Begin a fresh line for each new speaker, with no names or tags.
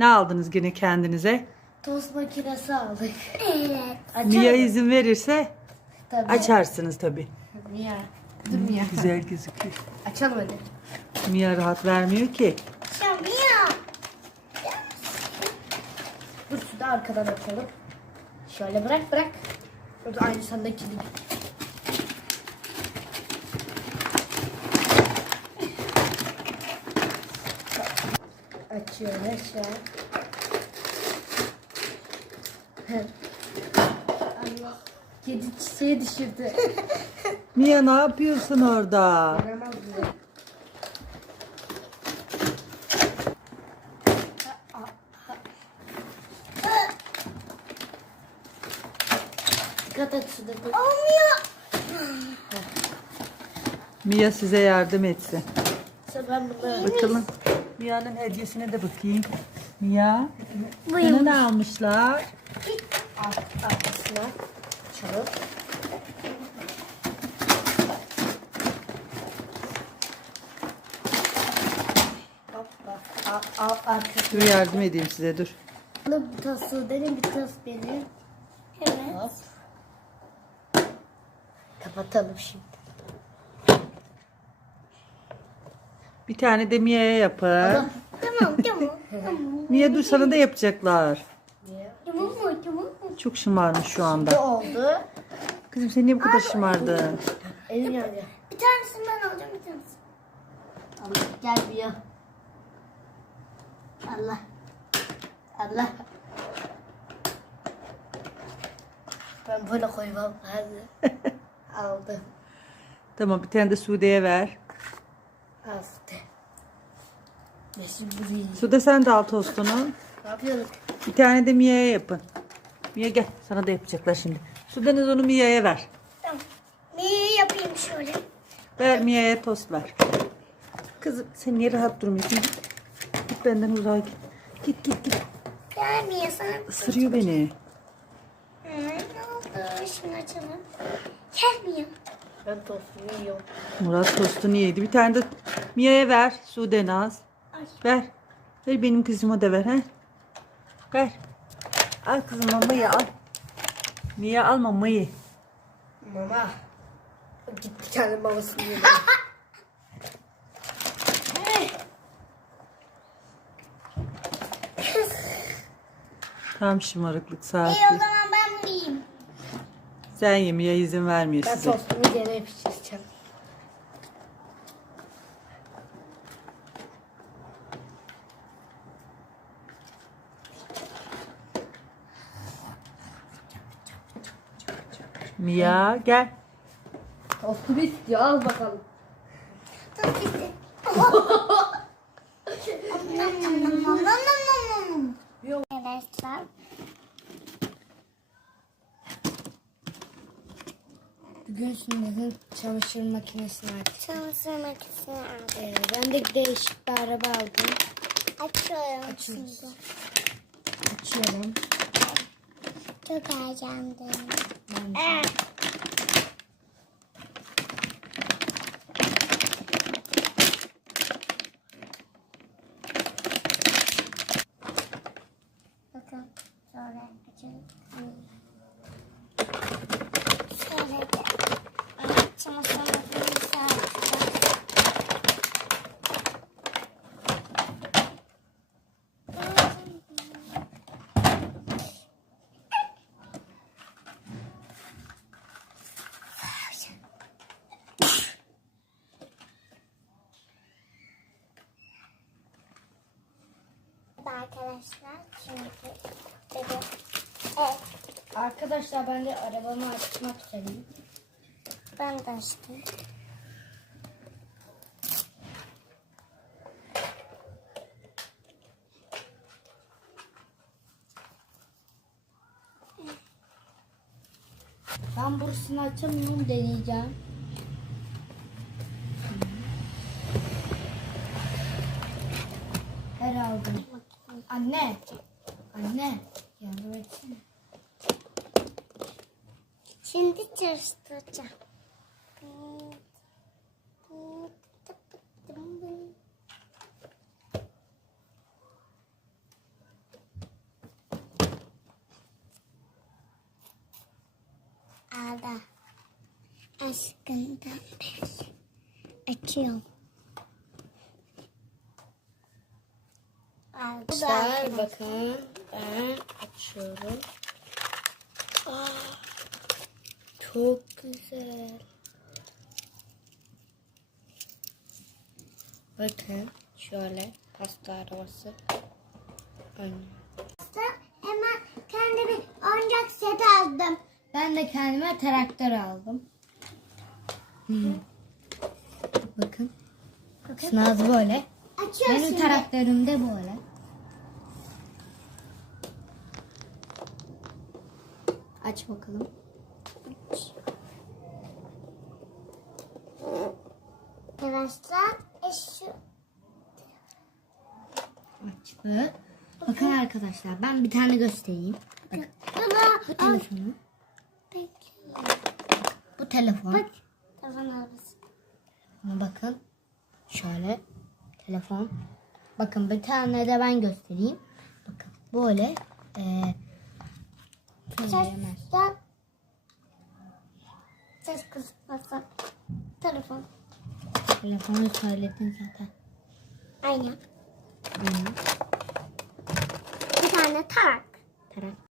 Ne aldınız gene kendinize?
Tost makinesi aldık.
Evet.
Mia izin verirse
Tabii.
açarsınız tabii.
Mia. Dur Mia.
Güzel gözüküyor.
Açalım hadi.
Mia rahat vermiyor ki.
Şamia.
Dur şu da arkadan açalım. Şöyle bırak bırak. Dur aynı sandaki gibi. Açıyoruz an. Allah. Kedi çiçeği düşürdü.
Mia ne yapıyorsun orada?
Yaramaz bile. Dikkat et şurada.
Olmuyor.
Mia size yardım etsin.
İşte ben bunu
Bakalım. Mia'nın hediyesine de bakayım. Mia,
Buyurun.
ne almışlar?
alt, arkasına açalım. Hoppa. Al, al arkasına.
Dur yardım edeyim size dur.
Bir tas Sude'nin bir tas benim.
Evet.
Hop. Kapatalım şimdi.
Bir tane de Mia'ya yapın.
Tamam tamam. tamam.
Mia dur sana da yapacaklar.
Tamam mı? Tamam mı?
Çok şımarmış şu
Ne
anda.
oldu?
Kızım sen niye bu kadar şımardın?
Elim.
Bir tanesini ben alacağım bir tanesini.
Allah gel bir ya. Allah. Allah. Ben böyle koymam lazım. Aldım.
Tamam bir tane de Sude'ye ver.
Aldım. Ne şimdi
Sude sen de al tostunu.
Ne yapıyoruz?
Bir tane de Mia'ya yapın. Mia gel sana da yapacaklar şimdi. Sude'niz onu Mia'ya ver.
Tamam. Neyi yapayım şöyle?
Ver Mia'ya tost ver. Kızım sen niye rahat durmuyorsun? Git, git benden uzağa git. Git git git.
Gelmiyor sana.
Isırıyor beni.
Hı, ne oldu? Şimdi açalım. Gelmiyor.
Ben tostumu yiyorum.
Murat tostunu yedi. Bir tane de Mia'ya ver. Sude Naz. Ver. Ver benim kızıma da ver. He? Ver. Al kızım mamayı al. Mia al mamayı.
Mama. Gitti kendi mamasını yedi.
Tam şımarıklık
İyi o
saati.
zaman ben yiyeyim.
Sen ye Mia izin vermiyor
Ben
size.
tostumu gene pişireceğim.
Mia gel.
Tostumu istiyor al bakalım.
Nam.
Yok.
Arkadaşlar.
Bugün Sünet'in çamaşır makinesini açtık.
Çamaşır makinesini aldım.
Ee, ben de değişik bir araba aldım.
Açıyorum
Açıyoruz.
şimdi.
Açıyorum.
Çok heyecanlıyım. Evet. Bakın sonra açalım. Şöyle de. Evet, çamaşır makinesi açacağım. Arkadaşlar çünkü dedi. Evet
Arkadaşlar ben de arabamı açmak üzereyim.
ben de açtım.
Ben burasını açamıyorum deneyeceğim. Anne. Anne. Yardım etsene.
Şimdi çalıştıracağım. Ada aşkından beri açıyorum.
Arkadaşlar bakın ben açıyorum. Aa, çok güzel. Bakın şöyle pasta arabası. Aynen.
Hemen kendi bir oyuncak set aldım.
Ben de kendime traktör aldım. Hmm. Bakın. Sınavı böyle.
Açıyorum
Benim traktörüm de böyle. Aç bakalım.
Arkadaşlar e şu
Açtı. Bakın arkadaşlar ben bir tane göstereyim. Bakın bu telefonu.
Peki.
Bu telefon.
Bak. Abisi.
Ama bakın şöyle telefon. Bakın bir tane de ben göstereyim. Bakın böyle eee söyleyemez.
Ses Ses kısması. Telefon.
Telefonu söyledin zaten.
Aynen.
Hı.
Bir tane tarak.
Tarak.